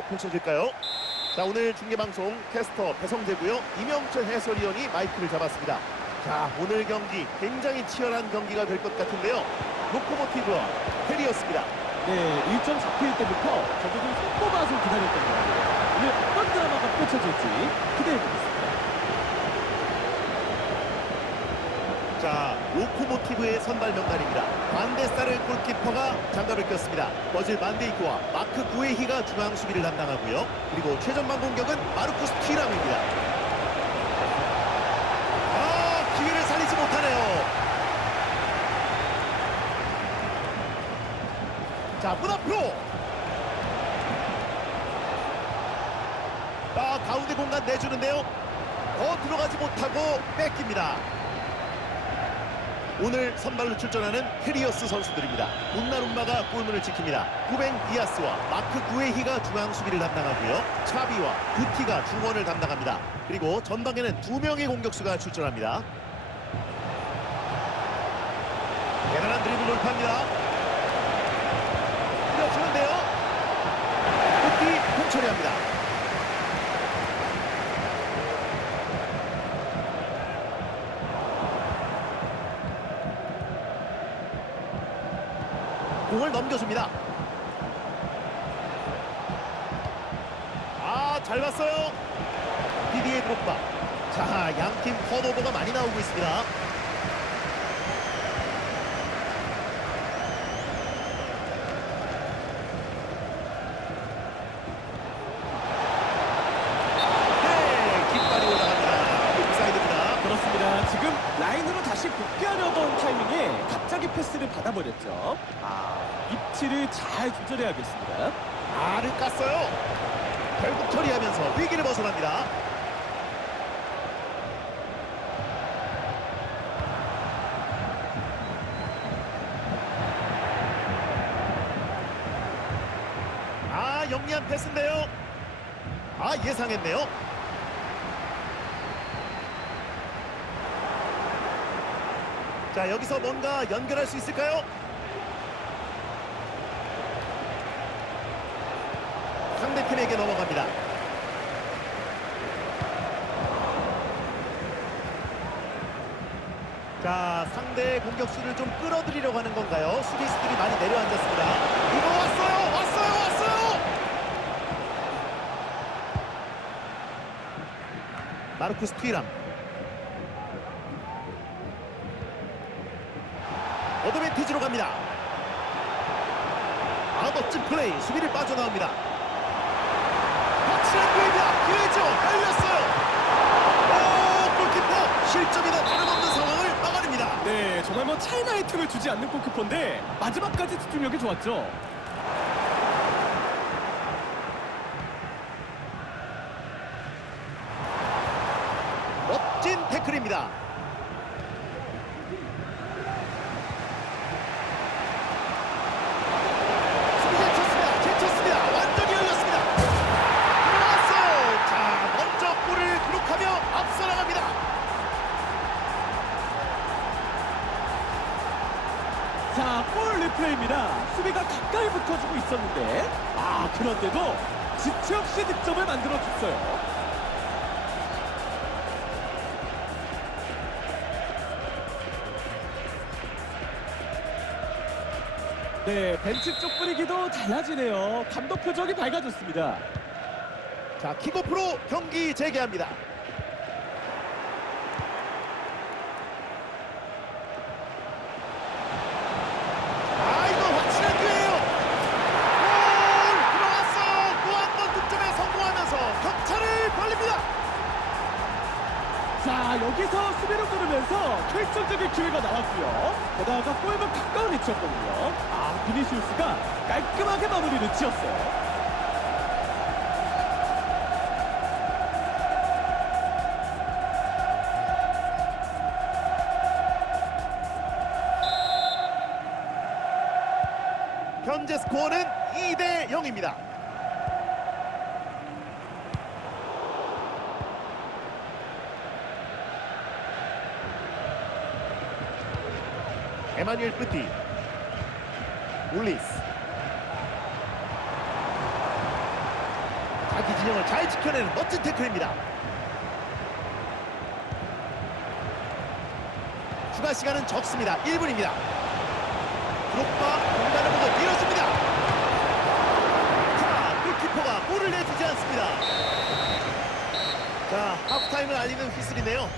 경기가 펼쳐질까요? 자 오늘 중계방송 캐스터 배성재고요 이명철 해설위원이 마이크를 잡았습니다. 자 오늘 경기 굉장히 치열한 경기가 될 것 같은데요. 로코모티브와 페리였습니다. 네, 1점 잡힐 때부터 저도 좀 손꼽아서 기다렸던 것 같아요. 오늘 어떤 드라마가 펼쳐질지 기대해보겠습니다. 자 로코모티브의 선발 명단입니다. 반데사르 골키퍼가 장갑을 꼈습니다. 버질 반데이크와 마크 구에히가 중앙 수비를 담당하고요. 그리고 최전방 공격은 마르쿠스 티람입니다. 아 기회를 살리지 못하네요. 자, 문 앞으로. 아, 가운데 공간 내주는데요. 더 들어가지 못하고 뺏깁니다. 오늘 선발로 출전하는 페리어스 선수들입니다. 돈나룸마가 골문을 지킵니다. 후벤 디아스와 마크 구에히가 중앙 수비를 담당하고요. 차비와 구티가 중원을 담당합니다. 그리고 전방에는 두 명의 공격수가 출전합니다. 대단한 드리블 돌파입니다. 밀어주는데요. 구티 공 처리합니다. 공을 넘겨줍니다. 아, 잘 봤어요. 디디에 드록바. 자, 양팀 턴오버가 많이 나오고 있습니다. 네, 깃발이 올라갑니다. 옵사이드입니다. 그렇습니다. 지금 라인으로 다시 복귀하려던 타이밍에 갑자기 패스를 받아버렸죠. 아, 위치를 잘 조절해야겠습니다. 알을 깠어요. 결국 처리하면서 위기를 벗어납니다. 아 영리한 패스인데요. 아 예상했네요. 자 여기서 뭔가 연결할 수 있을까요? 상대팀에게 넘어갑니다. 자, 상대 공격수를 좀 끌어들이려고 하는 건가요? 수비수들이 많이 내려앉았습니다. 이거 왔어요! 왔어요! 왔어요! 마르쿠스 튀람. 어드밴티지로 갑니다. 아, 멋진 플레이. 수비를 빠져나옵니다. 기회입니다. 기회죠. 열렸어요. 오, 골키퍼 실점이나 다름없는 상황을 막아냅니다. 네, 정말 뭐 차이나의 틈을 주지 않는 골키퍼인데 마지막까지 집중력이 좋았죠. 멋진 태클입니다. 자, 골 리플레이입니다. 수비가 가까이 붙어주고 있었는데 아, 그런데도 지체 없이 득점을 만들어줬어요. 네, 벤치 쪽 분위기도 달라지네요. 감독 표정이 밝아졌습니다. 자, 킥오프로 경기 재개합니다. 여기서 수비로 뚫으면서 결정적인 기회가 나왔고요. 게다가 골만 가까운 위치였거든요. 아, 비니시우스가 깔끔하게 마무리를 지었어요. 에마뉴엘 뿌티 울리스 진영을 잘 지켜내는 멋진 태클입니다. 추가 시간은 적습니다. 1분입니다. 드록바 공간을 보고 밀어줍니다. 자, 골키퍼가 골을 내주지 않습니다. 자, 하프타임을 알리는 휘슬이네요.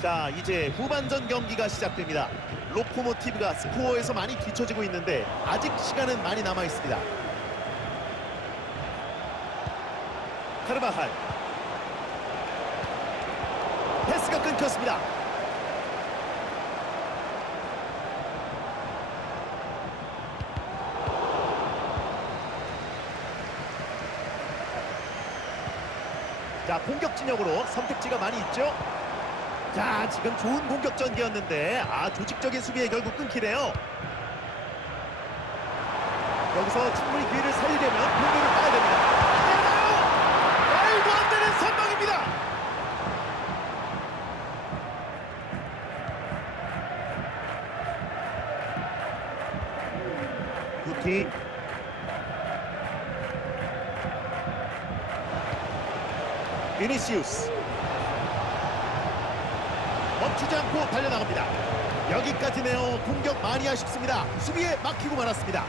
자, 이제 후반전 경기가 시작됩니다. 로코모티브가 스코어에서 많이 뒤처지고 있는데 아직 시간은 많이 남아 있습니다. 카르바할 패스가 끊겼습니다. 자 공격 진영으로 선택지가 많이 있죠. 자 지금 좋은 공격 전개였는데 아 조직적인 수비에 결국 끊기네요. 여기서 충분히 기회를 살리려면 공격을 봐야 됩니다. 안 되나요? 말도 안 되는 선방입니다. 구티 비니시우스 멈추지 않고 달려나갑니다. 여기까지네요. 공격 많이 아쉽습니다. 수비에 막히고 말았습니다.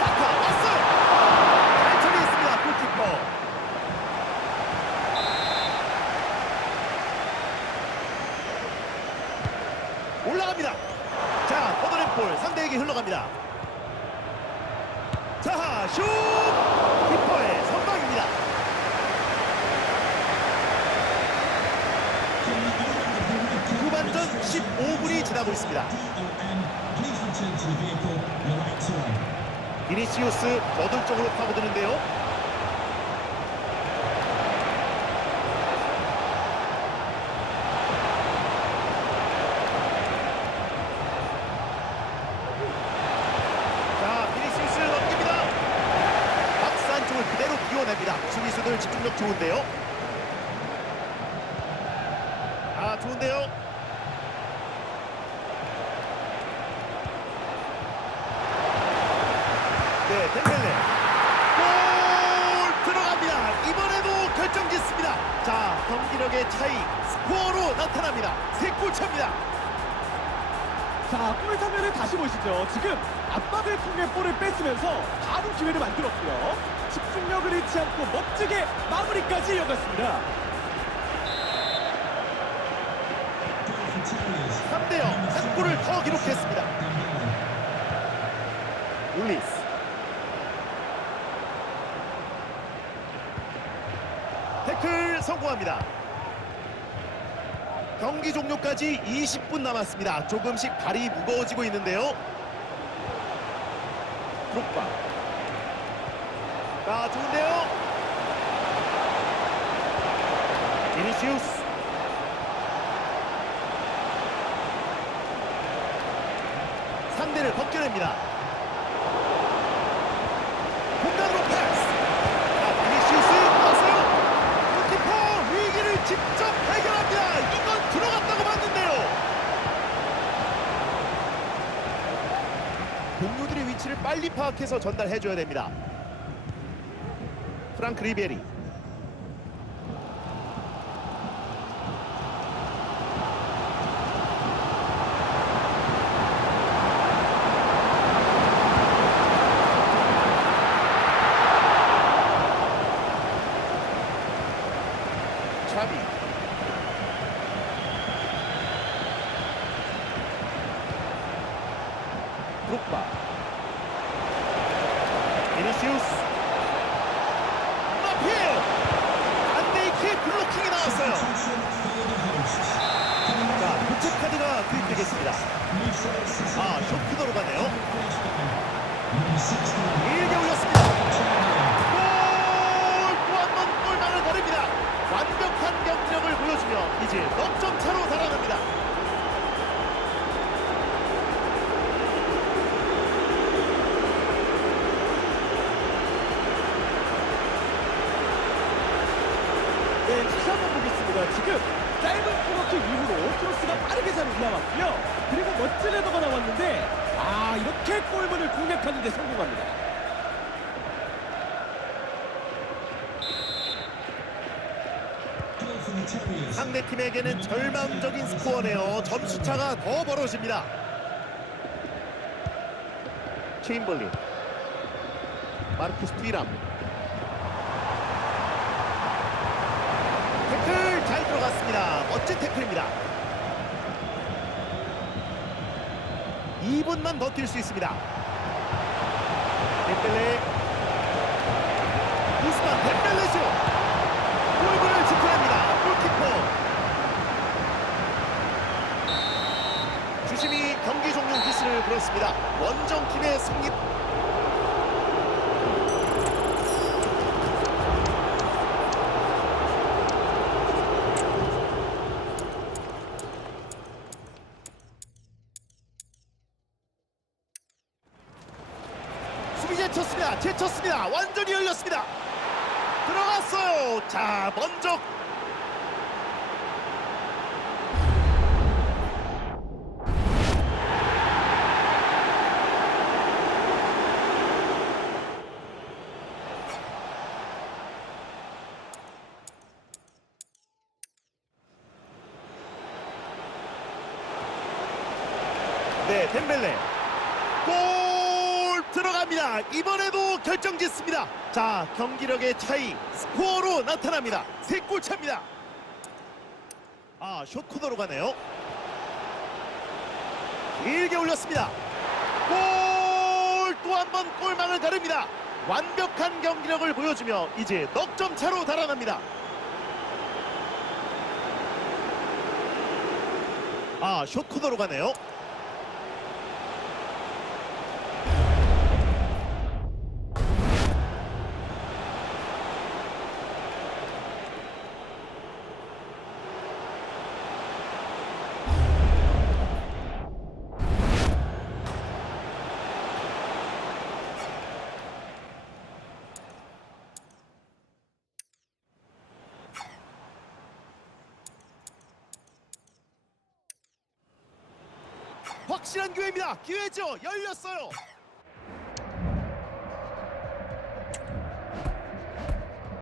사카 왔어요. 잘 처리했습니다. 골키퍼. 올라갑니다. 자, 뻗어낸 볼 상대에게 흘러갑니다. 자, 슛! 15분이 지나고 있습니다. 비니시우스 거들 쪽으로 파고드는데요. 자, 비니시우스를 넘깁니다. 박스 안쪽을 그대로 비워냅니다. 수비수들 집중력 좋은데요. 아, 좋은데요. 네, 델펠레. 골 들어갑니다. 이번에도 결정 짓습니다. 자, 경기력의 차이 스코어로 나타납니다. 세골 차입니다. 자, 골 장면을 다시 보시죠. 지금 압박을 통해 볼을 뺐으면서 바로 기회를 만들었고요. 집중력을 잃지 않고 멋지게 마무리까지 이어갔습니다. 3대 0. 한 골을 더 기록했습니다. 울리스. 태클 성공합니다. 경기 종료까지 20분 남았습니다. 조금씩 발이 무거워지고 있는데요. 드록바. 자, 좋은데요. 비니시우스. 상대를 벗겨냅니다. 공간으로 패스. 자, 비니시우스 왔어요. 골키퍼 위기를 직접 해결합니다. 이건 들어갔다고 봤는데요. 동료들의 위치를 빨리 파악해서 전달해줘야 됩니다. 프랑크 리베리. 차비. 드록바. 비니시우스. 마피에요. 안데이키의 블로킹이 나왔어요. 자, 교체 카드가 투입되겠습니다. 아, 쇼크더로 가네요. 길게 올렸습니다. 골! 또한번 골망을 거립니다. 완벽한 경력을 보여주며 이제 넉점 차로 달아납니다. 네, 다시 한번 보겠습니다. 지금 짧은 코너킥 이후로 크로스가 빠르게 나왔고요. 그리고 멋진 헤더가 나왔는데 아 이렇게 골문을 공략하는 데 성공합니다. 상대 팀에게는 절망적인 스코어네요. 점수 차가 더 벌어집니다. 체인벌린, 마르쿠스 투이람. 태클 잘 들어갔습니다. 멋진 태클입니다. 2분만 버틸 수 있습니다. 덴벨레, 우스만 덴벨레 슛! 골문을 지켜냅니다. 골키퍼. 주심이 경기 종료 휘슬을 불었습니다. 원정팀의 승리. 수비 제쳤습니다. 제쳤습니다. 완전히 열렸습니다. 들어갔어요. 자, 먼저 네, 덴벨레. 골 들어갑니다. 이번에도 결정 짓습니다. 자, 경기력의 차이 스코어로 나타납니다. 세 골 차입니다. 아, 숏 코너로 가네요. 길게 올렸습니다. 골! 또 한 번 골망을 가릅니다. 완벽한 경기력을 보여주며 이제 넉점 차로 달아납니다. 아, 숏 코너로 가네요. 확실한 기회입니다. 기회죠. 열렸어요.